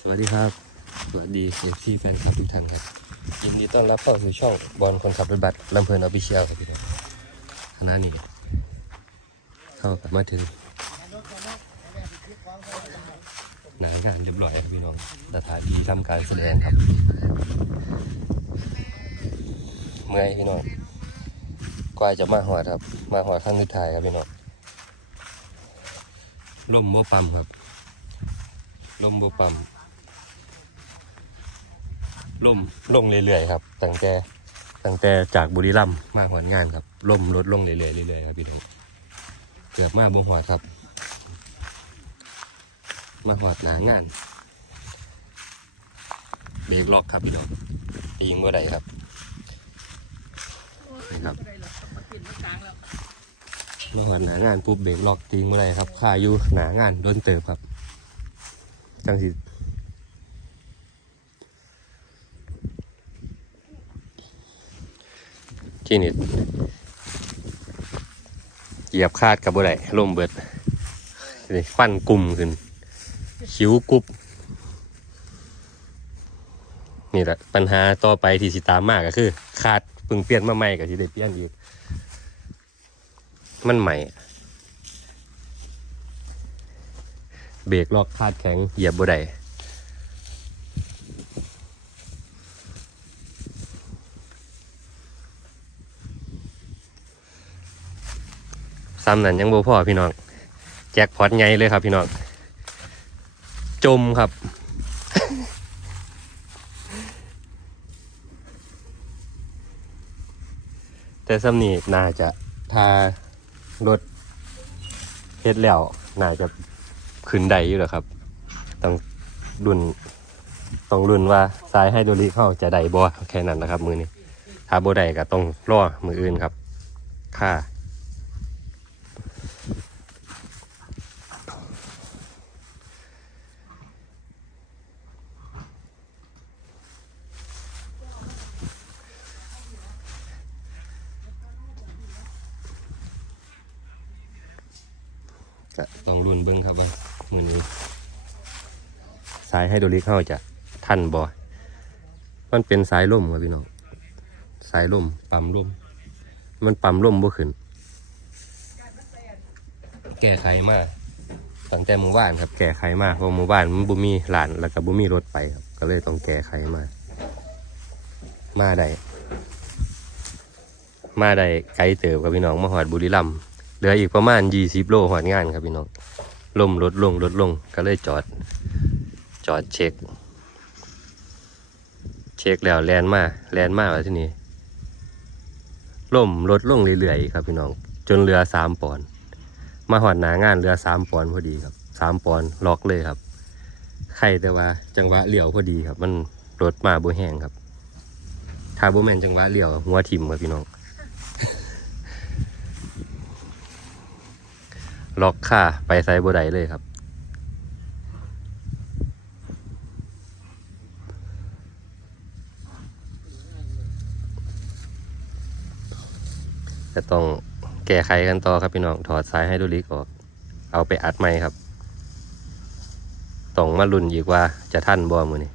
สวัสดีครับ สวัสดีเอฟซีแฟนคลับทุกท่านครับ ยินดีต้อนรับเข้าสู่ช่องบอลคนขับรถบัสลำเพลินออฟฟิเชียลครับพี่น้องคณะนี้เข้ากลับมาถึงหนางานเรียบร้อยครับพี่น้องสถานที่ทำการแสดงครับ เมื่อยพี่น้องกว่าจะมาหอดครับ มาหอดขั้นสุดท้ายครับพี่น้องล่มโมปั๊มครับล่มโมปั๊ม ล่มลงเรื่อยๆครับตั้งแต่ตั้งแต่จากบุรีรัมย์มาหอนงานครับล่มลดลงเรื่อยๆเรื่อยๆครับพี่น้องเกือบมาบ่หอดครับ มาหอดหนางานเบรกล็อกครับพี่น้องยิงบ่ได้ครับนี่ครับมาหอดหนางานปุ๊บเบรกล็อกตีงบ่ได้ครับค่าอยู่หนางานโดนเติบครับจังสิ ที่นี่เหยียบคาดกับบ่ได้ล่มเบิดนี่ฟันกลุ่มขึ้น คิ้วกรุบนี่แหละปัญหาต่อไปที่สิตามมากก็คือคาดพิ่งเปลี่ยนมาใหม่กับที่ได้เปลี่ยนอีกมันใหม่ เบรกล็อกคาดแข็งเหยียบบ่ได้ ซ้ำนั่นยังบ่พอพี่น้อง แจ็คพอตไงเลยครับพี่น้อง จมครับ แต่ซ้ำนี่น่าจะถ้ารถเฮ็ดแล้ว น่าจะขึ้นได้อยู่แหละครับ ต้องรุ่นต้องรุ่นว่าสายไฮโดรลิเข้าจะได้บ่แค่นั้นนะครับ มือนี้ถ้าบ่ได้ก็ต้องรอมืออื่นครับ ค่า ก็ต้องรุ่นเบิ้งครับว่ามือนี้สายไฮโดรลิกเข้าจะทันบ่มันเป็นสายล่มครับพี่น้องสายล่มปั๊มล่มมันปั๊มล่มบ่ขึ้น แก้ไขมาตั้งแต่หมู่บ้านครับแก้ไขมาเพราะหมู่บ้านมันบ่มีหลานแล้วก็บ่มีรถไปครับ ก็เลยต้องแก้ไขมา มาได้มาได้ไกลเติบกับพี่น้องมาหอดบุรีรัมย์ เหลืออีกประมาณยี่สิบโลหอดงานครับพี่น้องลมลดลงลดลงก็เลยจอด จอดเช็ค เช็คแล้วแลนมาแลนมาแล้วที่นี่ล่มลดลงเรื่อยๆครับพี่น้อง จนเรือสามปอนมาหอดหนางานเรือสามปอนพอดีครับสามปอนล็อกเลยครับใครแต่ว่าจังหวะเลี้ยวพอดีครับ มันรถมาบ่แห้งครับถ้าบ่แม่นจังหวะเลี้ยวหัวทิ่มครับพี่น้อง ล็อกค่าไปไซบ่ไดเลยครับ จะต้องแก้ไขกันต่อครับพี่น้อง ถอดสายไฮดรลิกออก เอาไปอัดใหม่ครับ ต้องมาลุ้นอีกว่าจะท่านบ่มือนี่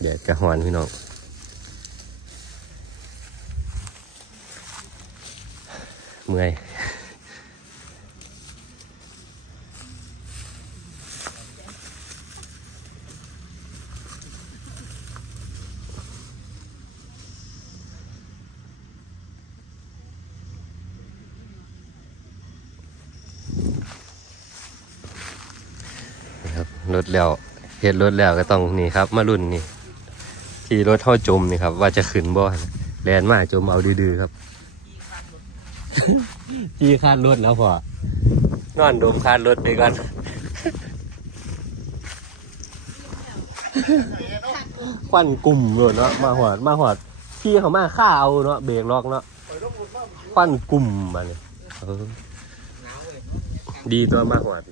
เดี๋ยวจะหอนพี่น้องเมื่อยรถแล้วเฮ็ดรถแล้วก็ต้องนี่ครับ มารุ่นนี่ ที่รถเท่าจมนี่ครับ ว่าจะขึ้นบ่นแลนมาจมเอาดื้อๆครับจี้คาดรถแล้วพอนอนดมคาดรถไปก่อนควันกลุ่มเลยเนาะมาหอดมาหอดพี่เขามาฆ่าเอาเนาะเบรกล็อกเนาะควันกลุ่มมาเนี่ยดีตัวมาหอด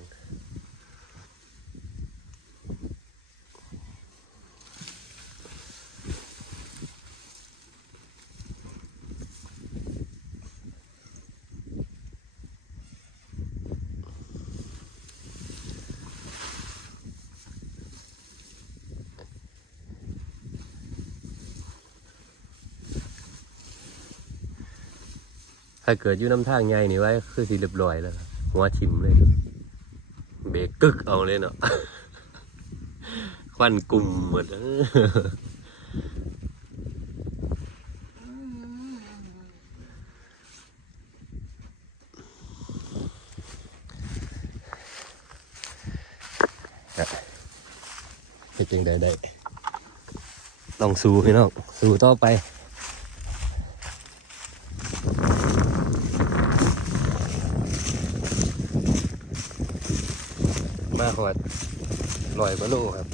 ถ้าเกิดอยู่น้ำทางใหญ่นี่ไว้ คือสิเรียบร้อยแล้วหัวชิมเลย เบรกกึกเอาเลยเนาะควันกลุ่มหมดเป็นจังใดได้ลองสู้พี่น้องสู้ต่อไป มาหอดลอยกว่าโลครับ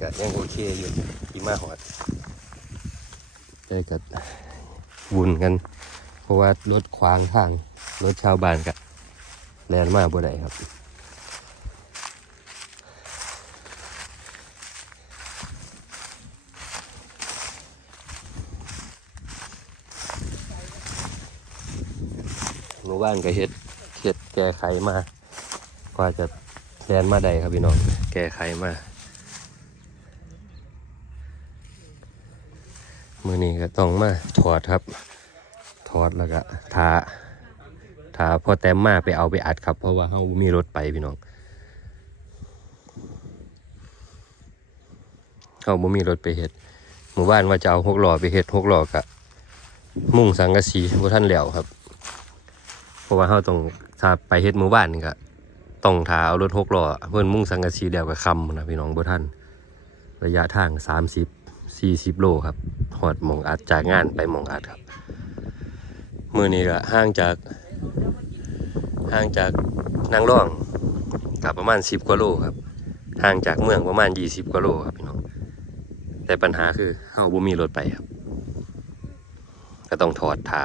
ก็ยังโอเคอยู่ที่มาหอดได้กับวุ่นกัน เพราะว่ารถขวางทางรถชาวบ้านกับแลนมาบ่ได้ครับหมู่บ้านก็เฮ็ดเฮ็ดแก้ไขมากว่าจะ นมาได้ครับพี่น้อง แก้ไขมา มือนี้ก็ต้องมาถอดครับ ถอดแล้วก็ทาทาพอแต้มมาไปเอาไปอัดครับ เพราะว่าเขามีรถไปพี่น้องเขาบ่มีรถไปเฮ็ดหมู่บ้านว่าจะเอาหกหล้อไปเฮ็ดหกหล้อกะมุ่งสังกะสีบ่ท่านแล้วครับ เพราะว่าเขาต้องถ้าไปเฮ็ดหมู่บ้านนี่ก็ ต้องทาเอารถหกล้อเพิ่อนมุ่งสังกะสีแล้วก็คำนะพี่น้องบ่ท่าน ระยะทางสามสิบสี่สิบโลครับหอดหมองอัดจากงานไปหมองอัดครับมือนี้ก็ห่างจากห่างจากนางร่องกับประมาณสิบกว่าโลครับห่างจากเมืองประมาณยี่สิบกว่าโลครับพี่น้องแต่ปัญหาคือเฮาบ่มีรถไปครับ ก็ต้องถอดทา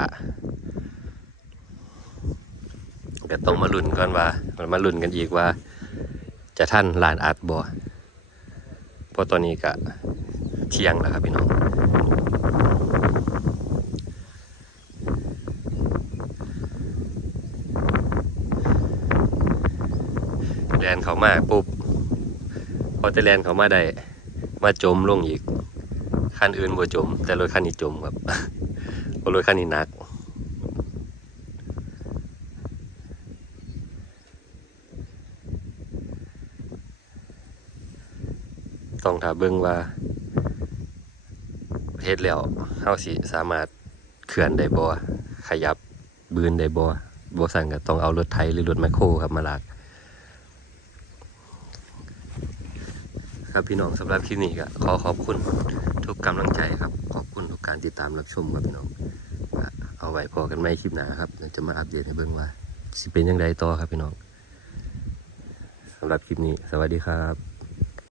ก็ต้องมาลุ้นก่อนว่ามาลุ้นกันอีกว่า จะท่านลานอัดบ่เพราะตอนนี้ก็เที่ยงแล้วครับพี่น้องแลนเขามาปุ๊บพอจะแลนเขามาได้ มาจมลงอีกคันอื่นบ่จม แต่รถคันนี้จมครับราะรถคันนี้หนัก ต้องถามเบิ่งว่าเฮ็ดแล้วเฮาสิสามารถเคลื่อนได้บ่ขยับบืนได้บ่บ่สั่นก็ต้องเอารถไถหรือรถแมคโครครับมาลาก ครับพี่น้องสำหรับคลิปนี้ก็ขอขอบคุณทุกกำลังใจครับ ขอบคุณทุกการติดตามรับชมครับพี่น้องเอาไว้พอกันไม่คลิปหน้าครับเดี๋ยวจะมาอัปเดตให้เบิ่งว่าสิเป็นยังไงต่อครับพี่น้องสำหรับคลิปนี้ สวัสดีครับ